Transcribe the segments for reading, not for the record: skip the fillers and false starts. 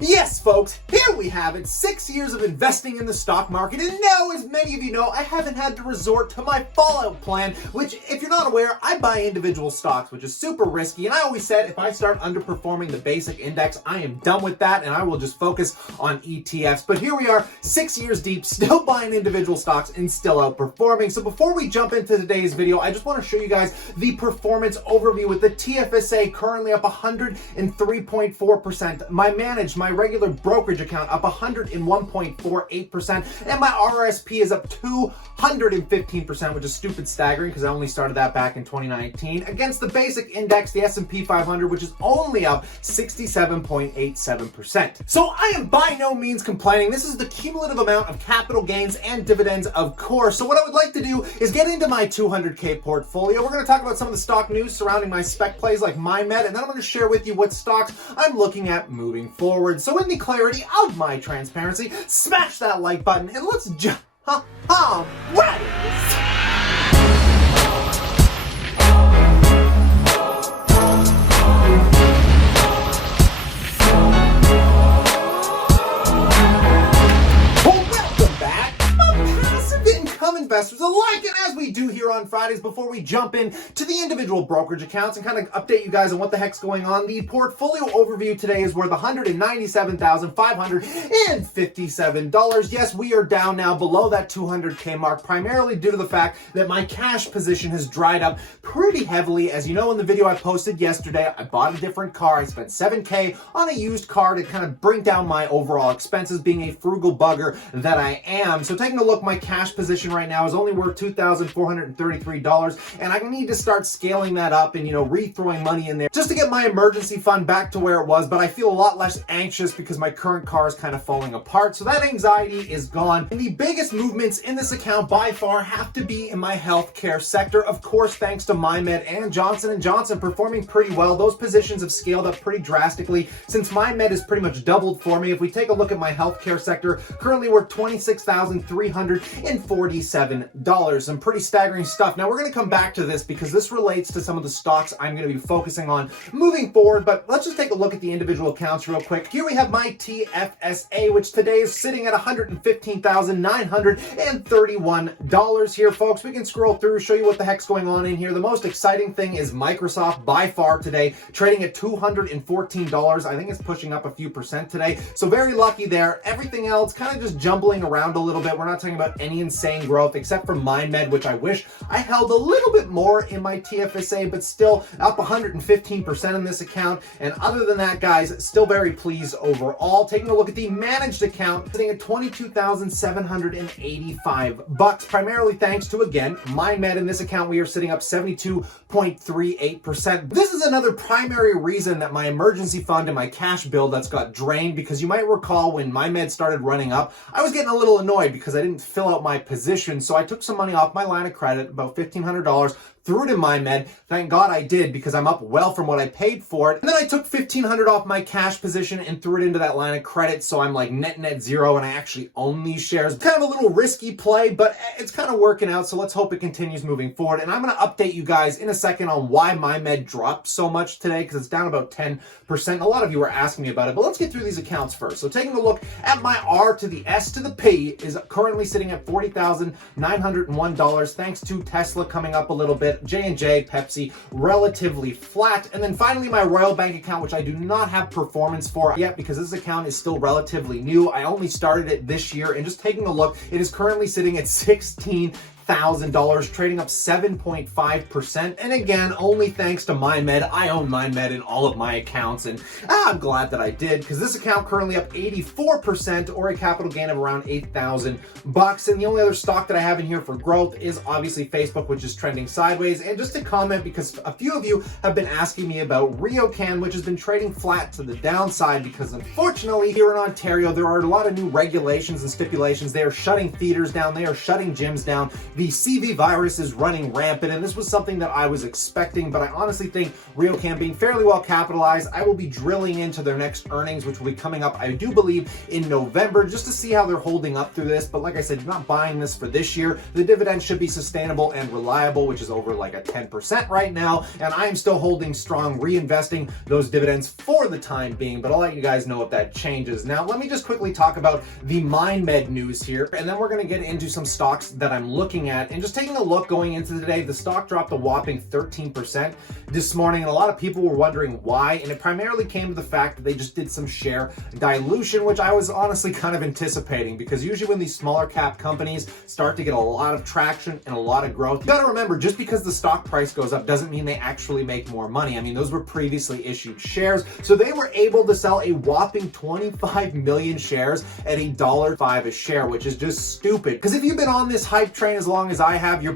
Yes, folks, here we have it. 6 years of investing in the stock market, and now, as many of you know, I haven't had to resort to my fallout plan, which, if you're not aware, I buy individual stocks, which is super risky, and I always said if I start underperforming the basic index, I am done with that, and I will just focus on ETFs. But here we are, 6 years deep, still buying individual stocks and still outperforming. So before we jump into today's video, I just want to show you guys the performance overview with the TFSA currently up 103.4%. My regular brokerage account up 101.48%, and my RSP is up 215%, which is stupid staggering because I only started that back in 2019, against the basic index, the S&P 500, which is only up 67.87%. So I am by no means complaining. This is the cumulative amount of capital gains and dividends, of course. So what I would like to do is get into my 200K portfolio. We're going to talk about some of the stock news surrounding my spec plays like Mindmed, and then I'm going to share with you what stocks I'm looking at moving forward. So in the clarity of my transparency, smash that like button and let's jump. Investors alike, and as we do here on Fridays, before we jump in to the individual brokerage accounts and kind of update you guys on what the heck's going on, the portfolio overview today is worth $197,557. Yes, we are down now below that 200K mark, primarily due to the fact that my cash position has dried up pretty heavily. As you know, in the video I posted yesterday, I bought a different car. I spent $7K on a used car to kind of bring down my overall expenses, being a frugal bugger that I am. So taking a look, my cash position right now is only worth $2,433, and I need to start scaling that up and, re-throwing money in there just to get my emergency fund back to where it was. But I feel a lot less anxious because my current car is kind of falling apart, so that anxiety is gone. And the biggest movements in this account by far have to be in my healthcare sector, of course, thanks to Mindmed and Johnson & Johnson performing pretty well. Those positions have scaled up pretty drastically since Mindmed has pretty much doubled for me. If we take a look at my healthcare sector, currently we're $26,347. Some pretty staggering stuff. Now we're going to come back to this because this relates to some of the stocks I'm going to be focusing on moving forward, but let's just take a look at the individual accounts real quick. Here we have my TFSA, which today is sitting at $115,931 here, folks. We can scroll through, show you what the heck's going on in here. The most exciting thing is Microsoft by far today, trading at $214. I think it's pushing up a few percent today, so very lucky there. Everything else kind of just jumbling around a little bit. We're not talking about any insane growth except for Mindmed, which I wish I held a little bit more in my TFSA, but still up 115% in this account. And other than that, guys, still very pleased overall. Taking a look at the managed account, sitting at $22,785, primarily thanks to, again, Mindmed. In this account, we are sitting up 72.38%. This is another primary reason that my emergency fund and my cash bill that's got drained, because you might recall when Mindmed started running up, I was getting a little annoyed because I didn't fill out my position. So I took some money off my line of credit, about $1,500, threw it in Mindmed. Thank God I did, because I'm up well from what I paid for it. And then I took $1,500 off my cash position and threw it into that line of credit, so I'm like net zero, and I actually own these shares. Kind of a little risky play, but it's kind of working out, so let's hope it continues moving forward. And I'm going to update you guys in a second on why Mindmed dropped so much today, because it's down about 10%. A lot of you were asking me about it, but let's get through these accounts first. So taking a look at my R to the S to the P is currently sitting at $40,901, thanks to Tesla coming up a little bit, J&J, Pepsi, relatively flat. And then finally, my Royal Bank account, which I do not have performance for yet because this account is still relatively new. I only started it this year, and just taking a look, it is currently sitting at $16,000, trading up 7.5%. And again, only thanks to Mindmed. I own Mindmed in all of my accounts, and I'm glad that I did, because this account currently up 84%, or a capital gain of around $8,000. And the only other stock that I have in here for growth is obviously Facebook, which is trending sideways. And just to comment, because a few of you have been asking me about Ryokan, which has been trading flat to the downside, because unfortunately here in Ontario, there are a lot of new regulations and stipulations. They are shutting theaters down. They are shutting gyms down the CV virus is running rampant, and this was something that I was expecting, but I honestly think RioCan, being fairly well capitalized, I will be drilling into their next earnings, which will be coming up, I do believe, in November, just to see how they're holding up through this. But like I said, not buying this for this year. The dividend should be sustainable and reliable, which is over like a 10% right now, and I'm still holding strong, reinvesting those dividends for the time being, but I'll let you guys know if that changes. Now, let me just quickly talk about the Mindmed news here, and then we're going to get into some stocks that I'm looking at. And just taking a look going into today, the stock dropped a whopping 13% this morning, and a lot of people were wondering why, and it primarily came to the fact that they just did some share dilution, which I was honestly kind of anticipating, because usually when these smaller cap companies start to get a lot of traction and a lot of growth, you got to remember, just because the stock price goes up doesn't mean they actually make more money. I mean, those were previously issued shares, so they were able to sell a whopping 25 million shares at $1.05 a share, which is just stupid. Because if you've been on this hype train as long as I have, your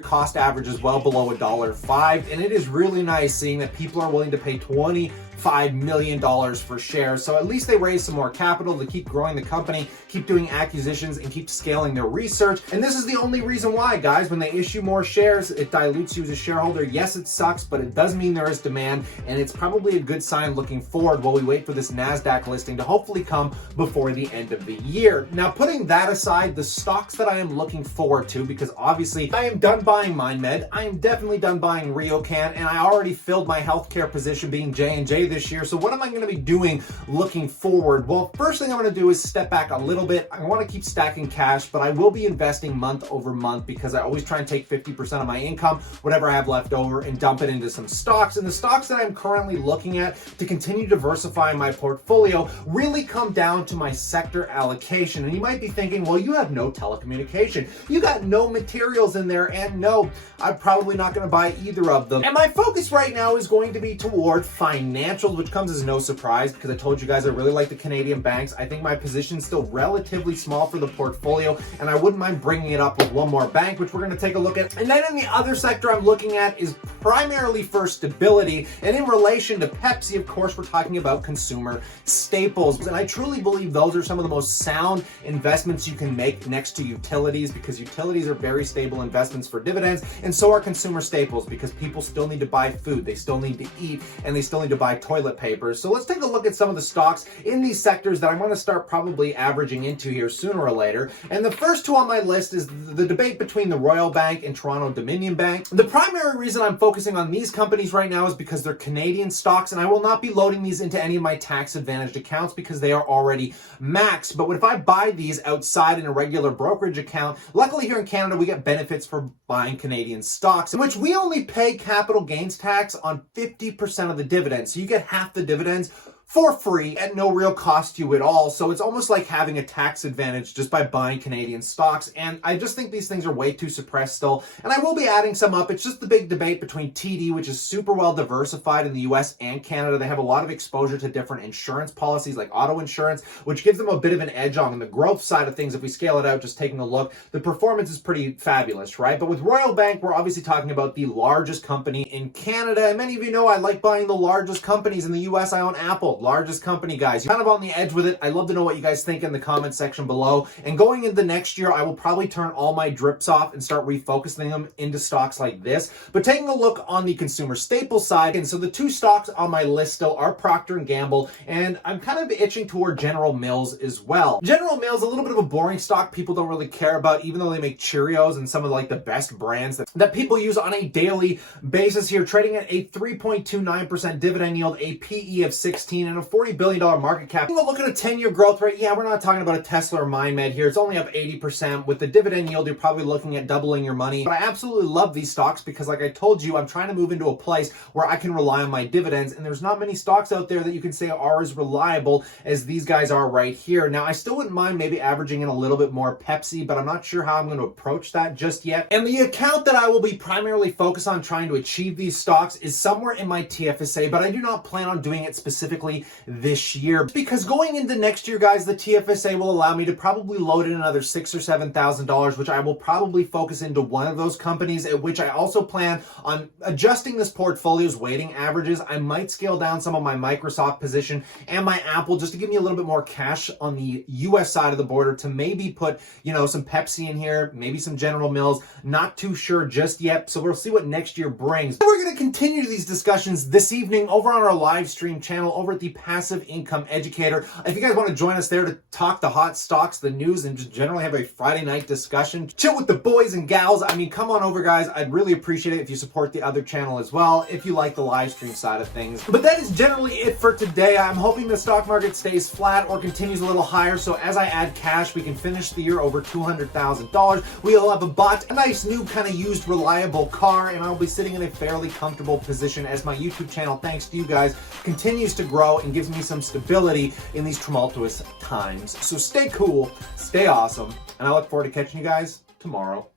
cost average is well below $1.05, and it is really nice seeing that people are willing to pay $25 million for shares. So at least they raised some more capital to keep growing the company, keep doing acquisitions, and keep scaling their research. And this is the only reason why, guys, when they issue more shares, it dilutes you as a shareholder. Yes, it sucks, but it does mean there is demand, and it's probably a good sign looking forward while we wait for this NASDAQ listing to hopefully come before the end of the year. Now, putting that aside, the stocks that I am looking forward to, because obviously I am done buying Mindmed, I am definitely done buying RioCan, and I already filled my healthcare position being J&J this year. So what am I going to be doing looking forward? Well, first thing I'm going to do is step back a little bit. I want to keep stacking cash, but I will be investing month over month, because I always try and take 50% of my income, whatever I have left over, and dump it into some stocks. And the stocks that I'm currently looking at to continue diversifying my portfolio really come down to my sector allocation. And you might be thinking, well, you have no telecommunication, you got no materials in there, and no, I'm probably not going to buy either of them. And my focus right now is going to be toward financials, which comes as no surprise, because I told you guys I really like the Canadian banks. I think my position's still relatively small for the portfolio, and I wouldn't mind bringing it up with one more bank, which we're going to take a look at. And then in the other sector I'm looking at is primarily for stability, and in relation to Pepsi, of course, we're talking about consumer staples. And I truly believe those are some of the most sound investments you can make next to utilities, because utilities are very stable investments for dividends, and so are consumer staples, because people still need to buy food, they still need to eat, and they still need to buy toilet paper. So let's take a look at some of the stocks in these sectors that I'm going to start probably averaging into here sooner or later. And the first two on my list is the debate between the Royal Bank and Toronto Dominion Bank. The primary reason I'm focusing on these companies right now is because they're Canadian stocks, and I will not be loading these into any of my tax advantaged accounts because they are already maxed. But if I buy these outside in a regular brokerage account, luckily here in Canada we get benefits for buying Canadian stocks, in which we only pay capital gains tax on 50% of the dividends. So you get half the dividends for free at no real cost to you at all. So it's almost like having a tax advantage just by buying Canadian stocks. And I just think these things are way too suppressed still. And I will be adding some up. It's just the big debate between TD, which is super well diversified in the US and Canada. They have a lot of exposure to different insurance policies like auto insurance, which gives them a bit of an edge on the growth side of things. If we scale it out, just taking a look, the performance is pretty fabulous, right? But with Royal Bank, we're obviously talking about the largest company in Canada. And many of you know I like buying the largest companies. In the US, I own Apple. Largest company, guys. You're kind of on the edge with it. I'd love to know what you guys think in the comment section below. And going into next year, I will probably turn all my drips off and start refocusing them into stocks like this. But taking a look on the consumer staples side, and so the two stocks on my list still are Procter & Gamble, and I'm kind of itching toward General Mills as well. General Mills, a little bit of a boring stock people don't really care about, even though they make Cheerios and some of like the best brands that people use on a daily basis here, trading at a 3.29% dividend yield, a PE of 16, and a $40 billion market cap. Taking a look at a 10-year growth rate, yeah, we're not talking about a Tesla or Mindmed here. It's only up 80%. With the dividend yield, you're probably looking at doubling your money. But I absolutely love these stocks because, like I told you, I'm trying to move into a place where I can rely on my dividends, and there's not many stocks out there that you can say are as reliable as these guys are right here. Now, I still wouldn't mind maybe averaging in a little bit more Pepsi, but I'm not sure how I'm going to approach that just yet. And the account that I will be primarily focused on trying to achieve these stocks is somewhere in my TFSA, but I do not plan on doing it specifically significantly this year. Because going into next year, guys, the TFSA will allow me to probably load in another $6,000 or $7,000, which I will probably focus into one of those companies, at which I also plan on adjusting this portfolio's weighting averages. I might scale down some of my Microsoft position and my Apple just to give me a little bit more cash on the US side of the border to maybe put, some Pepsi in here, maybe some General Mills. Not too sure just yet, so we'll see what next year brings. We're going to continue these discussions this evening over on our live stream channel over at the Passive Income Educator. If you guys want to join us there to talk the hot stocks, the news, and just generally have a Friday night discussion, chill with the boys and gals, come on over, guys. I'd really appreciate it if you support the other channel as well, if you like the live stream side of things. But that is generally it for today. I'm hoping the stock market stays flat or continues a little higher, so as I add cash, we can finish the year over $200,000. We'll have bought a nice new kind of used reliable car, and I'll be sitting in a fairly comfortable position as my YouTube channel, thanks to you guys, continues to grow and gives me some stability in these tumultuous times. So stay cool, stay awesome, and I look forward to catching you guys tomorrow.